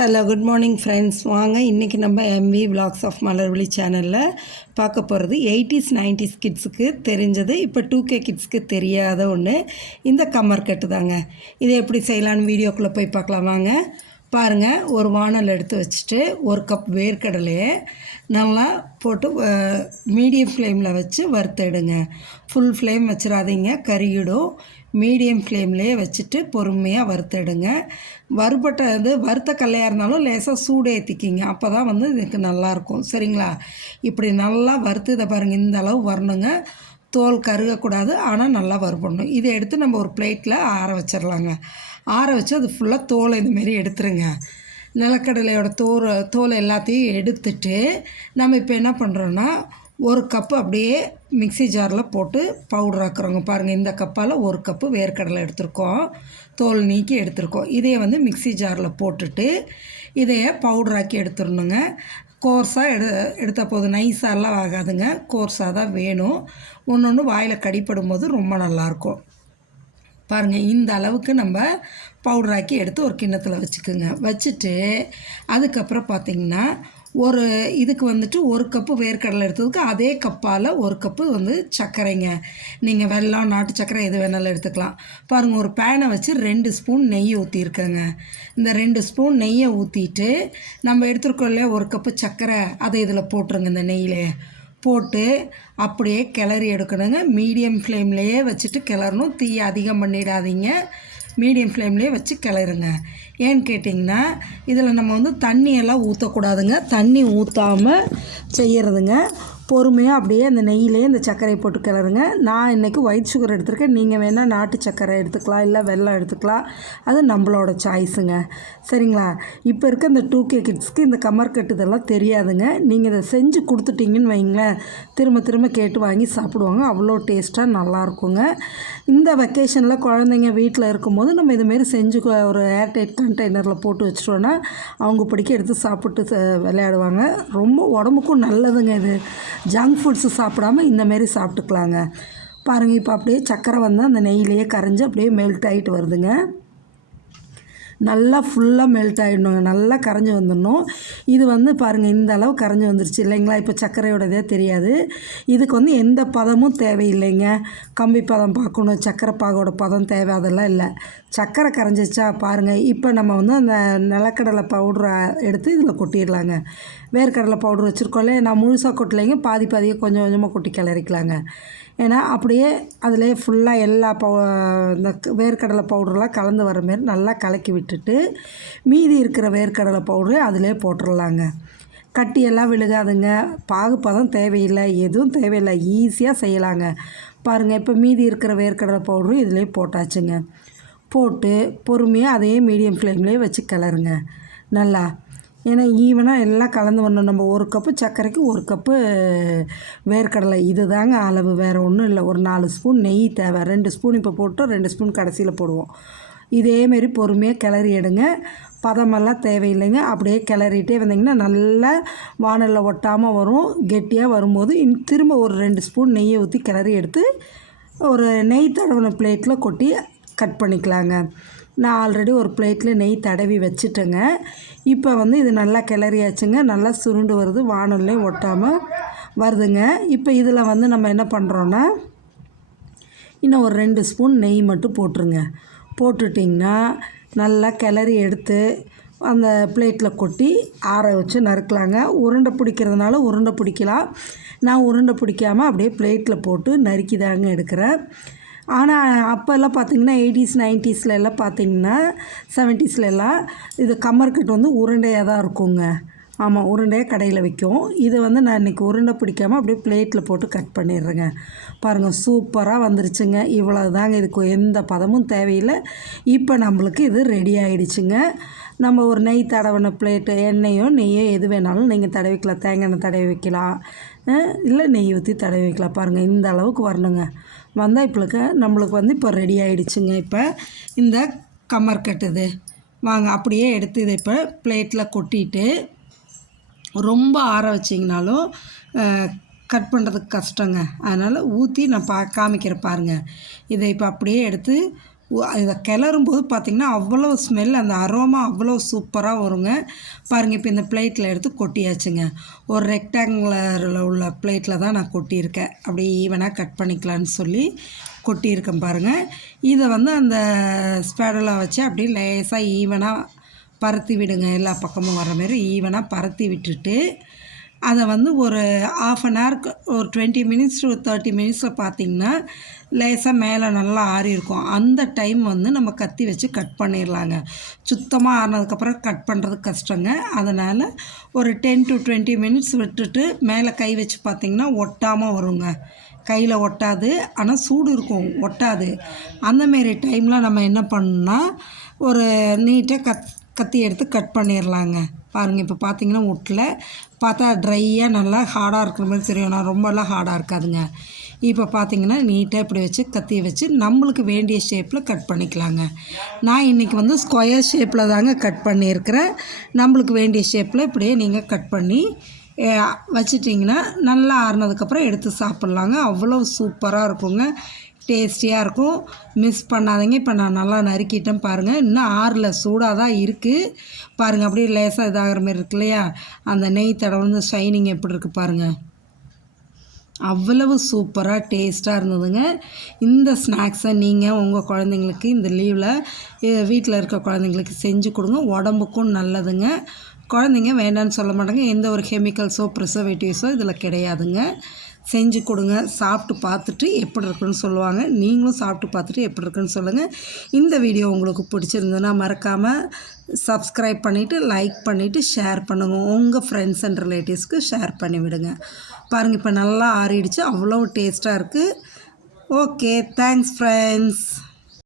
Hello good morning friends வாங்க இன்றைக்கி நம்ம எம்வி விலாக்ஸ் ஆஃப் மலர்விழி சேனலில் பார்க்க போகிறது எயிட்டிஸ் நைன்டிஸ் கிட்ஸுக்கு தெரிஞ்சது. இப்போ டூ கே கிட்ஸ்க்கு தெரியாத ஒன்று இந்த கம்மர் கட்டு தாங்க. இதை எப்படி செய்யலான்னு வீடியோக்குள்ளே போய் பார்க்கலாம். வாங்க பாருங்கள் ஒரு வானல் எடுத்து வச்சுட்டு ஒரு கப் வேர்க்கடலையை நல்லா போட்டு மீடியம் ஃப்ளேமில் வச்சு வறுத்தெடுங்க ஃபுல் ஃப்ளேம் வச்சிடாதீங்க. கருகிடும். மீடியம் ஃப்ளேம்லேயே வச்சுட்டு பொறுமையாக வறுத்தெடுங்க. வறுபட்டது வறுத்த கல்லையாக இருந்தாலும் லேசாக சூடு ஏற்றிக்கிங்க அப்போ தான் வந்து இதுக்கு நல்லாயிருக்கும். சரிங்களா? இப்படி நல்லா வறுத்து இதை பாருங்கள் இந்த அளவு வரணுங்க. தோல் கருகக்கூடாது. ஆனால் நல்லா வறுபடணும். இதை எடுத்து நம்ம ஒரு பிளேட்டில் ஆற வச்சிடலாங்க ஆற வச்சு அது ஃபுல்லாக தோலை இதுமாரி எடுத்துருங்க. நிலக்கடலையோட தோல் தோல் எல்லாத்தையும் எடுத்துட்டு நம்ம இப்போ என்ன பண்ணுறோன்னா ஒரு கப்பு அப்படியே மிக்ஸி ஜாரில் போட்டு பவுடர் ஆக்குறோங்க. பாருங்கள் இந்த கப்பால் ஒரு கப்பு வேர்க்கடலை எடுத்திருக்கோம். தோல் நீக்கி எடுத்திருக்கோம். இதையே வந்து மிக்ஸி ஜாரில் போட்டுட்டு இதையே பவுடராக்கி எடுத்துடணுங்க. கோர்ஸாக எடு எடுத்தால் போதும். நைஸாலாம் ஆகாதுங்க. கோர்ஸாக தான் வேணும். ஒன்று ஒன்று வாயில் கடிப்படும் போது ரொம்ப நல்லாயிருக்கும். பாருங்கள் இந்த அளவுக்கு நம்ம பவுடராக்கி எடுத்து ஒரு கிண்ணத்தில் வச்சுக்கோங்க. வச்சுட்டு அதுக்கப்புறம் பார்த்திங்கன்னா ஒரு இதுக்கு வந்துட்டு ஒரு கப்பு வேர்க்கடலை எடுத்ததுக்கு அதே கப்பால் ஒரு கப்பு வந்து சர்க்கரைங்க. நீங்கள் வெள்ளம் நாட்டு சர்க்கரை எது வேணாலும் எடுத்துக்கலாம். பாருங்கள் ஒரு பேனை வச்சு ரெண்டு ஸ்பூன் நெய் ஊற்றிருக்கேங்க இந்த ரெண்டு ஸ்பூன் நெய்யை ஊற்றிட்டு நம்ம எடுத்துருக்கோம் இல்லையா ஒரு கப்பு சர்க்கரை அதை இதில் போட்டுருங்க இந்த நெய்யிலே. போட்டு அப்படியே கிளறி எடுக்கணுங்க. மீடியம் ஃப்ளேம்லேயே வச்சுட்டு கிளறணும். தீயை அதிகம் பண்ணிடாதீங்க. மீடியம் ஃப்ளேம்லேயே வச்சு கிளறுங்க. ஏன்னு கேட்டிங்கன்னா இதில் நம்ம வந்து தண்ணியெல்லாம் ஊற்றக்கூடாதுங்க தண்ணி ஊற்றாமல் செய்கிறதுங்க பொறுமையாக அப்படியே அந்த நெய்யிலே இந்த சர்க்கரையை போட்டு கிளறுங்க. நான் இன்றைக்கி ஒயிட் சுகர் எடுத்திருக்கேன். நீங்கள் வேணால் நாட்டு சர்க்கரை எடுத்துக்கலாம் இல்லை வெள்ளம் எடுத்துக்கலாம். அது நம்மளோட சாய்ஸுங்க சரிங்களா? இப்போ இருக்க இந்த டூ கே கிட்ஸ்க்கு இந்த கமர் கட்டு இதெல்லாம் தெரியாதுங்க. நீங்கள் இதை செஞ்சு கொடுத்துட்டீங்கன்னு வைங்களேன். திரும்ப திரும்ப கேட்டு வாங்கி சாப்பிடுவாங்க. அவ்வளோ டேஸ்ட்டாக நல்லாயிருக்குங்க. இந்த வெக்கேஷனில் குழந்தைங்க வீட்டில் இருக்கும்போது நம்ம இதுமாரி செஞ்சு ஒரு ஏர்டைட் கண்டெய்னரில் போட்டு வச்சிட்டோன்னா அவங்க பிடிக்க எடுத்து சாப்பிட்டு விளையாடுவாங்க. ரொம்ப உடம்புக்கும் நல்லதுங்க இது. ஜங்க் ஃபுட்ஸு சாப்பிடாம இந்தமாரி சாப்பிட்டுக்கலாங்க. பாருங்கள் இப்போ அப்படியே சக்கரை வந்து அந்த நெய்யிலேயே கரைஞ்சி அப்படியே மெல்ட் ஆகிட்டு வருதுங்க. நல்லா ஃபுல்லாக மெல்ட் ஆகிடணுங்க நல்லா கரைஞ்சி வந்துடணும். இது வந்து பாருங்கள் இந்த அளவு கரைஞ்சி வந்துருச்சு. இல்லைங்களா? இப்போ சர்க்கரையோடதே தெரியாது. இதுக்கு வந்து எந்த பதமும் தேவையில்லைங்க. கம்பி பதம் பார்க்கணும் சர்க்கரை பாகோட பதம் தேவை அதெல்லாம் இல்லை. சர்க்கரை கரைஞ்சிச்சா பாருங்கள் இப்போ நம்ம வந்து அந்த நிலக்கடலை பவுட்ரை எடுத்து இதில் கொட்டிடலாங்க. வேர்க்கடலை பவுடர் வச்சுருக்கோம்ல நான் முழுசாக கொட்டலைங்க. பாதி பாதியாக கொஞ்சம் கொஞ்சமாக கொட்டி கிளறிக்கலாங்க. ஏன்னா அப்படியே அதிலே ஃபுல்லாக எல்லா பவு இந்த வேர்க்கடலை பவுடர்லாம் கலந்து வர மாரி நல்லா கலக்கி விட்டுட்டு மீதி இருக்கிற வேர்க்கடலை பவுடரு அதிலே போட்டுடலாங்க கட்டியெல்லாம் விழுகாதுங்க. பாகுப்பதம் தேவையில்லை. எதுவும் தேவையில்லை. ஈஸியாக செய்யலாங்க. பாருங்கள் இப்போ மீதி இருக்கிற வேர்க்கடலை பவுடரும் இதிலே போட்டாச்சுங்க. போட்டு பொறுமையாக அதே மீடியம் ஃப்ளேம்லேயே வச்சு கிளறுங்க. நல்லா. ஏன்னா ஈவனாக எல்லாம் கலந்து வரணும். நம்ம ஒரு கப்பு சர்க்கரைக்கு ஒரு கப்பு வேர்க்கடலை. இது தாங்க அளவு. வேறு ஒன்றும் இல்லை. ஒரு நாலு ஸ்பூன் நெய் தேவை. ரெண்டு ஸ்பூன் இப்போ போட்டோம். ரெண்டு ஸ்பூன் கடைசியில் போடுவோம். இதேமாரி பொறுமையாக கிளறி எடுங்க. பதமெல்லாம் தேவையில்லைங்க. அப்படியே கிளறிட்டே வந்தீங்கன்னா நல்லா வானலில் ஒட்டாமல் வரும். கெட்டியாக வரும்போது இன் திரும்ப ஒரு ரெண்டு ஸ்பூன் நெய்யை ஊற்றி கிளறி எடுத்து ஒரு நெய் தடவின பிளேட்டில் கொட்டி கட் பண்ணிக்கலாங்க. நான் ஆல்ரெடி ஒரு பிளேட்டில் நெய் தடவி வச்சுட்டேங்க. இப்போ வந்து இது நல்லா கிளறியாச்சுங்க. நல்லா சுருண்டு வருது. வானல்லையும் ஒட்டாமல் வருதுங்க. இப்போ இதில் வந்து நம்ம என்ன பண்ணுறோன்னா இன்னும் ஒரு ரெண்டு ஸ்பூன் நெய் மட்டும் போட்டுருங்க. போட்டுட்டிங்கன்னா நல்லா கிளறி எடுத்து அந்த பிளேட்டில் கொட்டி ஆற வச்சு நறுக்கலாங்க. உருண்டை பிடிக்கிறதுனால உருண்டை பிடிக்கலாம். நான் உருண்டை பிடிக்காமல் அப்படியே பிளேட்டில் போட்டு நறுக்கி தாங்க எடுக்கிறேன். ஆனால் அப்போல்லாம் பார்த்திங்கன்னா எயிட்டிஸ் நைன்ட்டீஸில் எல்லாம் பார்த்திங்கன்னா செவன்ட்டீஸில் எல்லாம் இது கம்மர்கட்டு வந்து உருண்டையாக தான் இருக்குங்க. ஆமாம் உருண்டையை கடையில் விற்கும் இது வந்து நான் இன்றைக்கி உருண்டை பிடிக்காமல் அப்படியே பிளேட்டில் போட்டு கட் பண்ணிடுறேங்க. பாருங்கள் சூப்பராக வந்துருச்சுங்க. இவ்வளோ தாங்க இதுக்கு எந்த பதமும் தேவையில்லை. இப்போ நம்மளுக்கு இது ரெடி ஆகிடுச்சுங்க நம்ம ஒரு நெய் தடவின பிளேட்டு எண்ணெயோ நெய்யோ எது வேணாலும் நீங்கள் தடவிக்கலாம் தேங்காய் எண்ணெய் தடவி வைக்கலாம். இல்லை நெய் ஊற்றி தடவி வைக்கலாம். பாருங்கள் இந்த அளவுக்கு வரணுங்க. வந்தால் இப்பளுக்கு நம்மளுக்கு வந்து இப்போ ரெடி ஆகிடுச்சுங்க இப்போ. இந்த கம்மர் கட்டுது. வாங்க அப்படியே எடுத்து இதை இப்போ பிளேட்டில் கொட்டிட்டு ரொம்ப ஆற வச்சிங்கனாலும் கட் பண்ணுறதுக்கு கஷ்டங்க. அதனால் ஊற்றி நான் பா காமிக்கிறேன் பாருங்கள் இதை இப்போ அப்படியே எடுத்து இதை கிளறும் போது பார்த்திங்கன்னா அவ்வளோ ஸ்மெல் அந்த அரோமா அவ்வளோ சூப்பராக வருங்க. பாருங்கள் இப்போ இந்த பிளேட்டில் எடுத்து கொட்டியாச்சுங்க. ஒரு ரெக்டாங்குலரில் உள்ள பிளேட்டில் தான் நான் கொட்டியிருக்கேன். அப்படியே ஈவனாக கட் பண்ணிக்கலான்னு சொல்லி கொட்டியிருக்கேன் பாருங்கள் இதை வந்து அந்த ஸ்பேடலாக வச்சு அப்படியே லேசாக ஈவனாக பருத்தி விடுங்க எல்லா பக்கமும் வர மாதிரி ஈவனாக பருத்தி விட்டுட்டு அதை வந்து ஒரு ஆஃப் அன் ஹவர் ஒரு டுவெண்ட்டி மினிட்ஸ் டு தேர்ட்டி மினிட்ஸில் பார்த்தீங்கன்னா லேசாக மேலே நல்லா ஆறி இருக்கும். அந்த டைம் வந்து நம்ம கத்தி வச்சு கட் பண்ணிடலாங்க சுத்தமாக ஆறினதுக்கப்புறம் கட் பண்ணுறது கஷ்டங்க. அதனால் ஒரு டென் டு டுவெண்ட்டி மினிட்ஸ் விட்டுட்டு மேலே கை வச்சு பார்த்திங்கன்னா ஒட்டாமல் வருங்க. கையில் ஒட்டாது ஆனால் சூடு இருக்கும் ஒட்டாது. அந்தமாரி டைமில் நம்ம என்ன பண்ணுன்னா ஒரு நீட்டாக கத் கத்தி எடுத்து கட் பண்ணிடலாங்க பாருங்கள் இப்போ பார்த்தீங்கன்னா ஒட்டில் பார்த்தா ட்ரையாக நல்லா ஹார்டாக இருக்கிற மாதிரி தெரியும். நான் ரொம்பலாம் ஹார்டாக இருக்காதுங்க. இப்போ பார்த்தீங்கன்னா நீட்டாக இப்படி வச்சு கத்தியை வச்சு நம்மளுக்கு வேண்டிய ஷேப்பில் கட் பண்ணிக்கலாங்க. நான் இன்றைக்கி வந்து ஸ்கொயர் ஷேப்பில் தாங்க கட் பண்ணியிருக்கிறேன் நம்மளுக்கு வேண்டிய ஷேப்பில் இப்படியே நீங்கள் கட் பண்ணி வச்சிட்டிங்கன்னா நல்லா ஆறுனதுக்கப்புறம் எடுத்து சாப்பிட்லாங்க. அவ்வளோ சூப்பராக இருக்குங்க. டேஸ்டியாக இருக்கும். மிஸ் பண்ணாதீங்க. இப்போ நான் நல்லா நறுக்கிட்டேன் பாருங்கள் இன்னும் ஆறில் சூடாக தான் இருக்குது பாருங்கள் அப்படியே லேசாக இதாகிற மாதிரி இருக்கு இல்லையா? அந்த நெய் தடவை ஷைனிங் எப்படி இருக்குது பாருங்கள் அவ்வளவு சூப்பராக டேஸ்ட்டாக இருந்ததுங்க. இந்த ஸ்நாக்ஸை நீங்கள் உங்கள் குழந்தைங்களுக்கு இந்த லீவில் வீட்டில் இருக்க குழந்தைங்களுக்கு செஞ்சு கொடுங்க. உடம்புக்கும் நல்லதுங்க. குழந்தைங்க வேண்டான்னு சொல்ல மாட்டாங்க. எந்த ஒரு கெமிக்கல்ஸோ ப்ரிசர்வேட்டிவ்ஸோ இதில் கிடையாதுங்க. செஞ்சு கொடுங்க. சாப்பிட்டு பார்த்துட்டு எப்படி இருக்குன்னு சொல்லுவாங்க. நீங்களும் சாப்பிட்டு பார்த்துட்டு எப்படி இருக்குன்னு சொல்லுங்கள் இந்த வீடியோ உங்களுக்கு பிடிச்சிருந்ததுன்னா மறக்காமல் சப்ஸ்கிரைப் பண்ணிவிட்டு லைக் பண்ணிவிட்டு ஷேர் பண்ணுங்கள் உங்கள் ஃப்ரெண்ட்ஸ் அண்ட் ரிலேட்டிவ்ஸ்க்கு ஷேர் பண்ணிவிடுங்க பாருங்கள் இப்போ நல்லா ஆறிடுச்சு. அவ்வளோ டேஸ்ட்டாக இருக்குது ஓகே தேங்க்ஸ் ஃப்ரெண்ட்ஸ்